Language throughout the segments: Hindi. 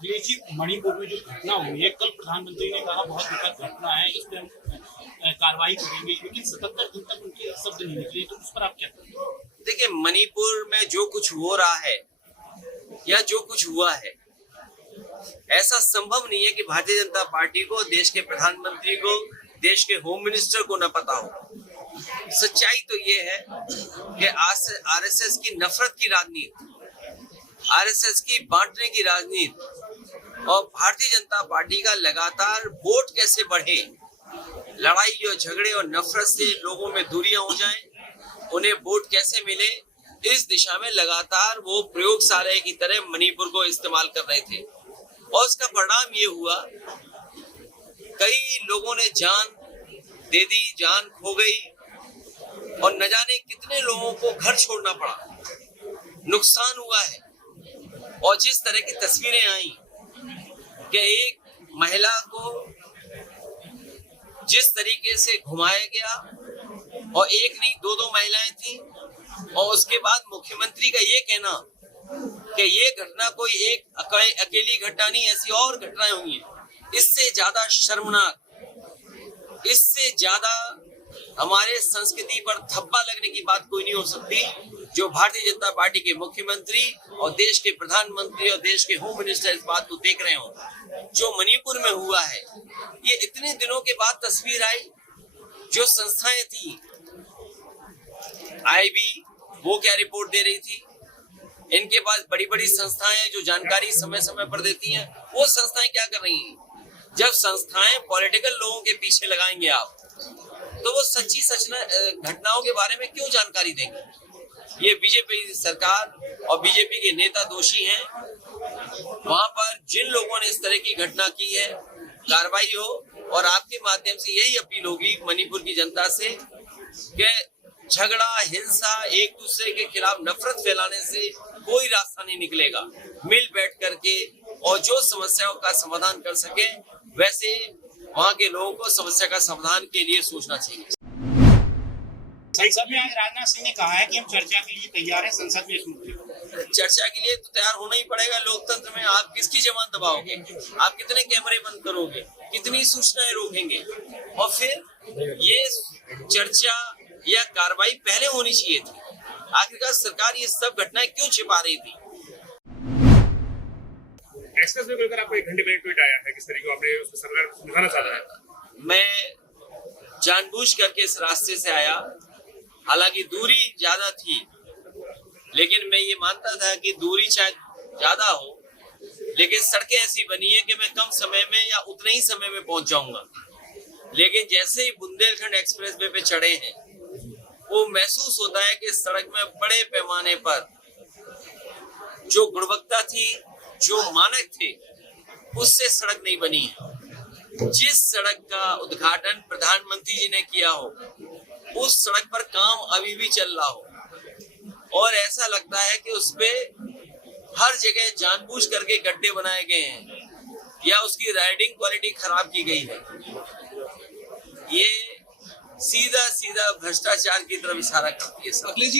अखिलेश जी, मणिपुर में जो घटना हुई है, कल प्रधानमंत्री ने कहा बहुत दुखद घटना है, इस पर हम कार्रवाई करेंगे, लेकिन 77 दिन तक उनके शब्द नहीं निकले, तो उस पर आप क्या कहेंगे? देखिए, मणिपुर में जो कुछ हो रहा है या जो कुछ हुआ है, ऐसा संभव नहीं है कि भारतीय जनता पार्टी को, देश के प्रधानमंत्री को, देश के होम मिनिस्टर को न पता हो। सच्चाई तो ये है कि आरएसएस की नफरत की राजनीति, आरएसएस की बांटने की राजनीति और भारतीय जनता पार्टी का लगातार वोट कैसे बढ़े, लड़ाई और झगड़े और नफरत से लोगों में दूरियां हो जाएं, उन्हें वोट कैसे मिले, इस दिशा में लगातार वो प्रयोगशाला की तरह मणिपुर को इस्तेमाल कर रहे थे। और उसका परिणाम ये हुआ, कई लोगों ने जान दे दी, जान खो गई और न जाने कितने लोगों को घर छोड़ना पड़ा, नुकसान हुआ है। और जिस तरह की तस्वीरें आई कि एक महिला को जिस तरीके से घुमाया गया, और एक नहीं दो महिलाएं थी, और उसके बाद मुख्यमंत्री का ये कहना कि ये घटना कोई एक अकेली घटना नहीं, ऐसी और घटनाएं हुई हैं। इससे ज्यादा शर्मनाक, इससे ज्यादा हमारे संस्कृति पर धब्बा लगने की बात कोई नहीं हो सकती, जो भारतीय जनता पार्टी के मुख्यमंत्री और देश के प्रधानमंत्री और देश के होम मिनिस्टर इस बात को देख रहे हो। जो मणिपुर में हुआ है, ये इतने दिनों के बाद तस्वीर आई। जो संस्थाएं थी, आईबी, वो क्या रिपोर्ट दे रही थी, इनके पास बड़ी बड़ी संस्थाएं जो जानकारी समय समय पर देती हैं, वो संस्थाएं क्या कर रही हैं? जब संस्थाएं पॉलिटिकल लोगों के पीछे लगाएंगे आप, तो वो सच्ची घटनाओं के बारे में क्यों जानकारी देंगे? ये बीजेपी सरकार और बीजेपी के नेता दोषी हैं। वहां पर जिन लोगों ने इस तरह की घटना की है, कार्रवाई हो। और आपके माध्यम से यही अपील होगी मणिपुर की जनता से कि झगड़ा, हिंसा, एक दूसरे के खिलाफ नफरत फैलाने से कोई रास्ता नहीं निकलेगा। मिल बैठ करके और जो समस्याओं का समाधान कर सके, वैसे वहाँ के लोगों को समस्या का समाधान के लिए सोचना चाहिए। संसद में आज राजनाथ सिंह ने कहा है कि हम चर्चा के लिए तैयार हैं संसद में इस मुद्दे पर। चर्चा के लिए तो तैयार होना ही पड़ेगा। लोकतंत्र में आप किसकी जबान दबाओगे? आप कितने कैमरे बंद करोगे? कितनी सूचनाएं रोकेंगे? और फिर ये चर्चा या कार्रवाई पहले होनी चाहिए थी। आखिरकार सरकार ये सब घटनाएं क्यों छिपा रही थी? एक्सप्रेस वे को लेकर आपको 1 घंटे में ट्वीट आया है, किस तरीके को आपने उसको सरकार दिखाना चाह रहा है? मैं जानबूझ करके इस रास्ते से आया, हालांकि दूरी ज्यादा थी, लेकिन मैं ये मानता था कि दूरी चाहे ज्यादा हो, लेकिन सड़कें ऐसी बनी है कि मैं कम समय में या उतने ही समय में पहुंच जाऊंगा। लेकिन जैसे ही बुंदेलखंड एक्सप्रेस वे पे चढ़े हैं, वो महसूस होता है कि सड़क में बड़े पैमाने पर जो गुणवत्ता थी, जो मानक थे, उससे सड़क नहीं बनी है। जिस सड़क का उद्घाटन प्रधानमंत्री जी ने किया हो, उस सड़क पर काम अभी भी चल रहा हो, और ऐसा लगता है कि उसपे हर जगह जानबूझ करके गड्ढे बनाए गए हैं या उसकी राइडिंग क्वालिटी खराब की गई है। ये सीधा सीधा भ्रष्टाचार की तरफ इशारा करती है। Akhilesh ji,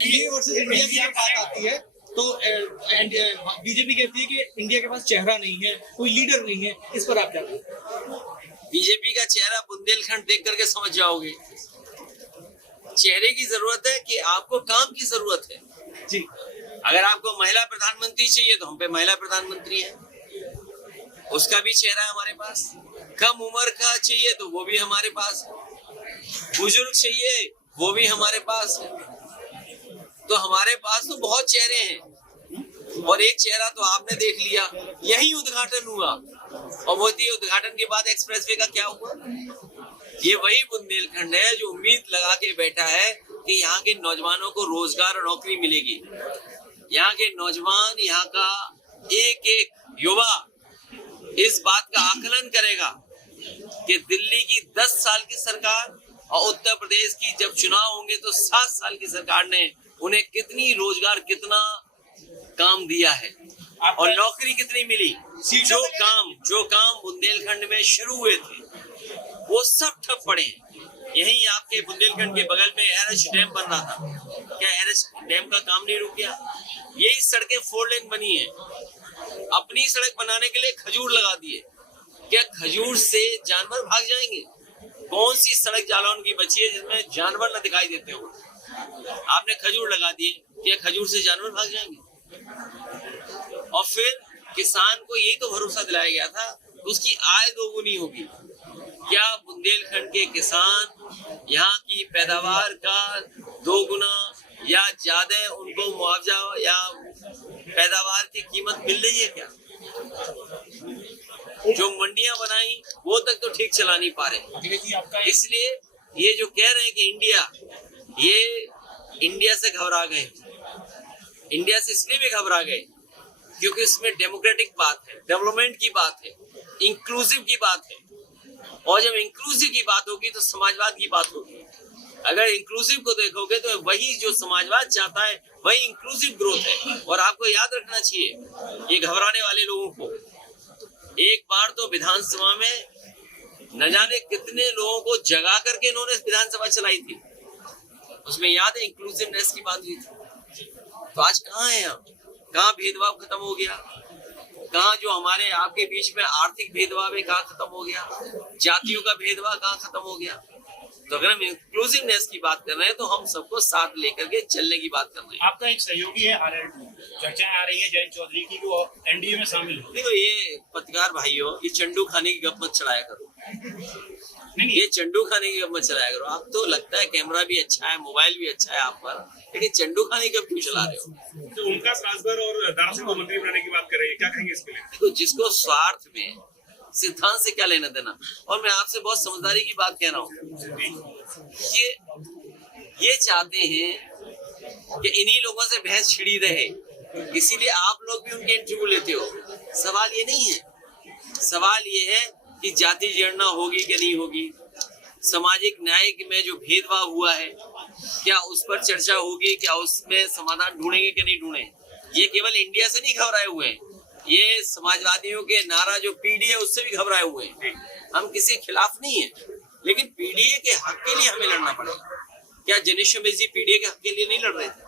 India versus India की जब बात आती है तो बीजेपी कहती है कि इंडिया के पास चेहरा नहीं है, कोई लीडर नहीं है, इस पर आप क्या कहेंगे? बीजेपी का चेहरा बुंदेलखंड देख करके समझ जाओगे। चेहरे की जरूरत है कि आपको काम की जरूरत है जी। अगर आपको महिला प्रधानमंत्री चाहिए तो हम पे महिला प्रधानमंत्री है, उसका भी चेहरा है हमारे पास। कम उम्र का चाहिए तो वो भी हमारे पास है। बुजुर्ग चाहिए वो भी हमारे पास है। तो हमारे पास तो बहुत चेहरे हैं, और एक चेहरा तो आपने देख लिया, यही उद्घाटन हुआ। और मोदी उद्घाटन के बाद एक्सप्रेसवे का क्या हुआ? ये वही बुंदेलखंड है जो उम्मीद लगा के बैठा है कि यहाँ के नौजवानों को रोजगार और नौकरी मिलेगी। यहाँ के नौजवान, यहाँ का एक एक युवा इस बात का आकलन करेगा कि दिल्ली की 10 साल की सरकार और उत्तर प्रदेश की जब चुनाव होंगे तो 7 साल की सरकार ने उन्हें कितनी रोजगार, कितना काम दिया है और नौकरी कितनी मिली। जो काम बुंदेलखंड में शुरू हुए थे वो सब ठप पड़े हैं। यहीं आपके बुंदेलखंड के बगल में एरच डैम बन रहा था, क्या एरच डैम का काम नहीं रुक गया? यही सड़कें 4 लेन बनी है, अपनी सड़क बनाने के लिए खजूर लगा दिए। क्या खजूर से जानवर भाग जाएंगे? कौन सी सड़क जालौन की बची है जिसमें जानवर न दिखाई देते हो? आपने खजूर लगा दिए, क्या खजूर से जानवर भाग जाएंगे? और फिर किसान को यही तो भरोसा दिलाया गया था उसकी आय दोगुनी होगी। क्या बुंदेलखंड के किसान यहाँ की पैदावार का 2 गुना या ज्यादा उनको मुआवजा या पैदावार की कीमत मिल रही है क्या? जो मंडियां बनाई वो तक तो ठीक चला नहीं पा रहे। इसलिए ये जो कह रहे हैं कि इंडिया से घबरा गए, इंडिया से इसलिए भी घबरा गए क्योंकि इसमें डेमोक्रेटिक बात है, डेवलपमेंट की बात है, इंक्लूसिव की बात है। और जब इंक्लूसिव की बात होगी तो समाजवाद की बात होगी। अगर इंक्लूसिव को देखोगे तो वही जो समाजवाद चाहता है वही इंक्लूसिव ग्रोथ है। और आपको याद रखना चाहिए ये घबराने वाले लोगों को, एक बार तो विधानसभा में न जाने कितने लोगों को जगा करके इन्होंने विधानसभा चलाई थी, उसमें याद है इंक्लूसिवनेस की बात हुई थी। तो आज कहाँ है हम? कहाँ भेदभाव खत्म हो गया? कहाँ जो हमारे आपके बीच में आर्थिक भेदभाव है कहाँ खत्म हो गया? जातियों का भेदभाव कहाँ खत्म हो गया? तो अगर हम इंक्लूसिवनेस की बात कर रहे हैं तो हम सबको साथ लेकर के चलने की बात कर रहे हैं। आपका एक सहयोगी है आरएलडी, चर्चाएं आ रही है जयंत चौधरी की वो एनडीए में शामिल हो। देखो ये पत्रकार भाइयों, ये चंडू खाने की गप मत चलाया करो। ये चंडू खाने की गप मत चलाया करो। आप तो लगता है कैमरा भी अच्छा है, मोबाइल भी अच्छा है आप पर, लेकिन चंडू खाने की गप क्यों चला रहे हो? तो उनका राजभर और दारा सिंह को मंत्री बनाने की बात कर रही है, क्या कहेंगे इसके लिए? देखो जिसको स्वार्थ में सिद्धांत से क्या लेना देना। और मैं आपसे बहुत समझदारी की बात कह रहा हूँ, ये चाहते हैं कि इन्हीं लोगों से बहस छिड़ी रहे, इसीलिए आप लोग भी उनके इंटरव्यू लेते हो। सवाल ये नहीं है, सवाल ये है कि जाति जनगणना होगी कि नहीं होगी, सामाजिक न्याय में जो भेदभाव हुआ है क्या उस पर चर्चा होगी, क्या उसमें समाधान ढूंढेंगे कि नहीं ढूंढे। ये केवल इंडिया से नहीं घबराए हुए हैं, ये समाजवादियों के नारा जो पीडीए उससे भी घबराए हुए हैं। हम किसी खिलाफ नहीं है, लेकिन पीडीए के हक के लिए हमें लड़ना पड़ेगा। क्या जनीश अमित जी पीडीए के हक के लिए नहीं लड़ रहे थे?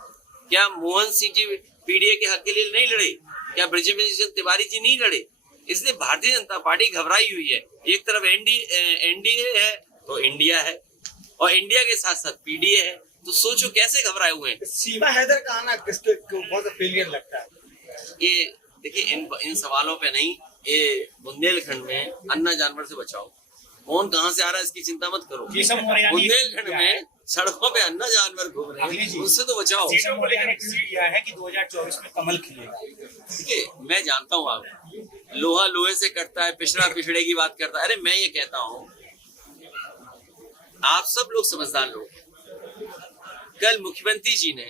क्या मोहन सिंह जी पीडीए के हक के लिए नहीं लड़े? क्या ब्रजेश तिवारी जी नहीं लड़े? इसलिए भारतीय जनता पार्टी घबराई हुई है। एक तरफ एनडीए है तो इंडिया है, और इंडिया के साथ साथ पीडीए है, तो सोचो कैसे घबराए हुए हैं। सीमा हैदर का आना किसके बहुत फेलियर लगता है? ये देखिए इन सवालों पे नहीं, ये बुंदेलखंड में अन्ना जानवर से बचाओ। कौन कहाँ से आ रहा है इसकी चिंता मत करो। बुंदेलखंड में सड़कों पे अन्ना जानवर घूम रहे हैं, उससे तो बचाओ। किया है कि 2024 में कमल खिलेगा। देखिए मैं जानता हूँ आप लोहा लोहे से कटता है, पिछड़ा पिछड़े की बात करता है। अरे मैं ये कहता हूँ आप सब लोग समझदार लोग, कल मुख्यमंत्री जी ने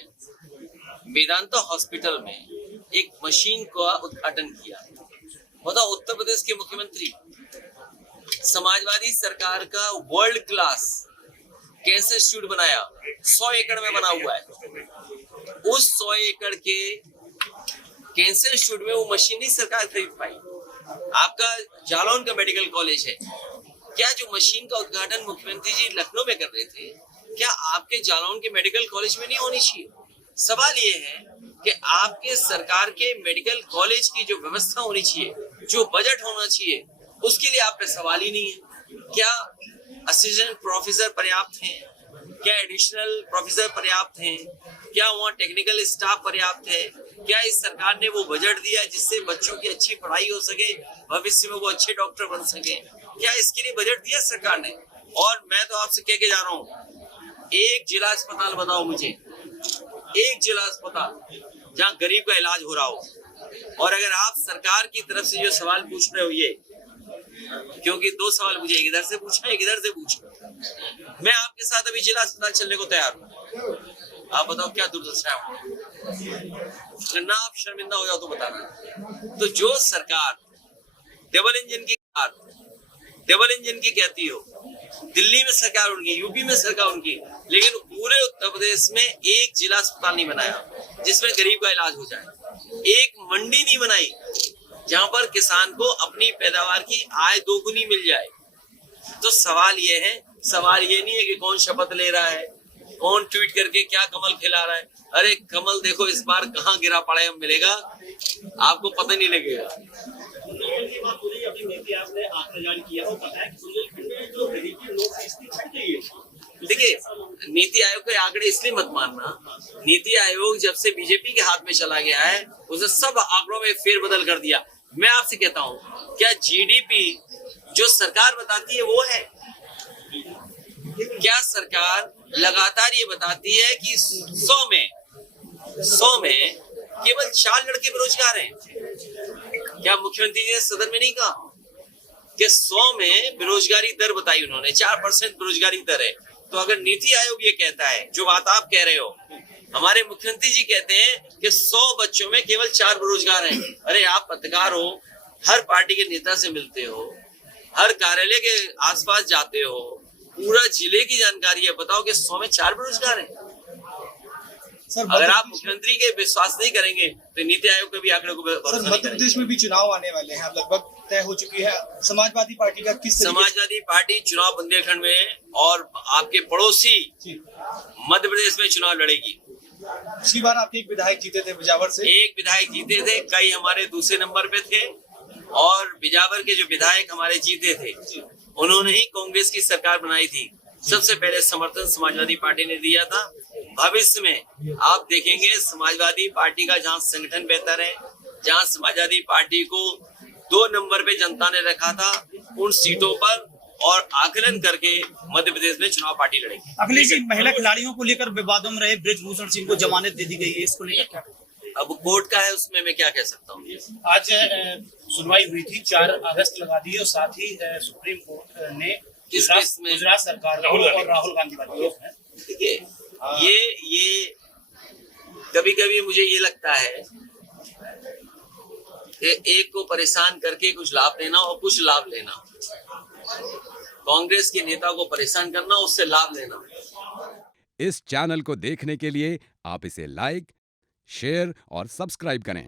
वेदांता हॉस्पिटल में एक मशीन का उद्घाटन किया। बताओ उत्तर प्रदेश के मुख्यमंत्री समाजवादी सरकार का वर्ल्ड क्लास कैंसर इंस्टीट्यूट बनाया, 100 एकड़ में बना हुआ है। उस 100 एकड़ के कैंसर इंस्टीट्यूट में वो मशीन नहीं सरकार खरीद पाई। आपका जालौन का मेडिकल कॉलेज है, क्या जो मशीन का उद्घाटन मुख्यमंत्री जी लखनऊ में कर रहे थे, क्या आपके जालौन के मेडिकल कॉलेज में नहीं होनी चाहिए? सवाल ये है कि आपके सरकार के मेडिकल कॉलेज की जो व्यवस्था होनी चाहिए, जो बजट होना चाहिए, उसके लिए आप पे सवाल ही नहीं है। क्या असिस्टेंट प्रोफेसर पर्याप्त हैं? क्या एडिशनल प्रोफेसर पर्याप्त हैं? क्या वहाँ टेक्निकल स्टाफ पर्याप्त है? क्या इस सरकार ने वो बजट दिया जिससे बच्चों की अच्छी पढ़ाई हो सके, भविष्य में वो अच्छे डॉक्टर बन सके? क्या इसके लिए बजट दिया सरकार ने? और मैं तो आपसे कह के जा रहा हूँ, एक जिला अस्पताल बताओ मुझे, एक जिला अस्पताल जहाँ गरीब का इलाज हो रहा हो। और अगर आप सरकार की तरफ से जो सवाल पूछ रहे हो ये, क्योंकि 2 सवाल मुझे एक इधर से पूछा एक इधर से पूछा, मैं आपके साथ अभी जिला अस्पताल चलने को तैयार हूँ। आप बताओ क्या दुर्दशा है? अगर ना आप शर्मिंदा हो जाओ तो बताना। तो जो सरकार डबल इंजन की कहती हो, दिल्ली में सरकार उनकी, यूपी में सरकार उनकी, लेकिन पूरे उत्तर प्रदेश में एक जिला अस्पताल नहीं बनाया जिसमें गरीब का इलाज हो जाए। एक मंडी नहीं बनाई जहां पर किसान को अपनी पैदावार की आय दोगुनी मिल जाए। तो सवाल यह है सवाल ये नहीं है कि कौन शपथ ले रहा है, कौन ट्वीट करके क्या कमल खिला रहा है। अरे कमल देखो इस बार कहाँ गिरा पड़ा है मिलेगा, आपको पता नहीं लगेगा। देखिए, नीति आयोग के आंकड़े इसलिए मत मानना। नीति आयोग जब से बीजेपी के हाथ में चला गया है उसने सब आंकड़ों में फेरबदल कर दिया। मैं आपसे कहता हूँ, क्या जीडीपी जो सरकार बताती है वो है? क्या सरकार लगातार ये बताती है कि 100 में केवल 4 लड़के बेरोजगार हैं? क्या मुख्यमंत्री जी ने सदन में नहीं कहा कि 100 में बेरोजगारी दर बताई उन्होंने, 4% बेरोजगारी दर है। तो अगर नीति आयोग ये कहता है, जो बात आप कह रहे हो, हमारे मुख्यमंत्री जी कहते हैं कि 100 बच्चों में केवल 4 बेरोजगार हैं। अरे आप पत्रकार हो, हर पार्टी के नेता से मिलते हो, हर कार्यालय के आसपास जाते हो, पूरा जिले की जानकारी है, बताओ कि 100 में 4 बेरोजगार हैं। सर अगर आप मुख्यमंत्री के विश्वास नहीं करेंगे तो नीति आयोग के भी आंकड़े को सर मध्य प्रदेश में भी चुनाव आने वाले हैं, अब लगभग तय हो चुकी है। समाजवादी पार्टी का किस तरीके समाजवादी पार्टी चुनाव बुंदेलखंड में और आपके पड़ोसी मध्य प्रदेश में चुनाव लड़ेगी। पिछली बार आप एक विधायक जीते थे बिजावर से, एक विधायक जीते थे, कई हमारे दूसरे नंबर पे थे, और बिजावर के जो विधायक हमारे जीते थे उन्होंने ही कांग्रेस की सरकार बनाई थी। सबसे पहले समर्थन समाजवादी पार्टी ने दिया था। भविष्य में आप देखेंगे समाजवादी पार्टी का जहां संगठन बेहतर है, जहां समाजवादी पार्टी को 2 नंबर पे जनता ने रखा था, उन सीटों पर और आकलन करके मध्य प्रदेश में चुनाव पार्टी लड़ेगी। अखिलेश जी, महिला खिलाड़ियों को लेकर विवादों में रहे ब्रिजभूषण सिंह को जमानत दे दी गई है, इसको लेकर क्या? अब कोर्ट का है, उसमें मैं क्या कह सकता हूँ। आज सुनवाई हुई थी, 4 अगस्त लगा दी और साथ ही सुप्रीम कोर्ट ने गुजरात सरकार को और राहुल गांधी वाली देखिए, ये कभी-कभी मुझे ये लगता है कि एक को परेशान करके कुछ लाभ लेना और कुछ लाभ लेना, कांग्रेस के नेता को परेशान करना, उससे लाभ लेना। इस चैनल को देखने के लिए आप इसे लाइक, शेयर और सब्सक्राइब करें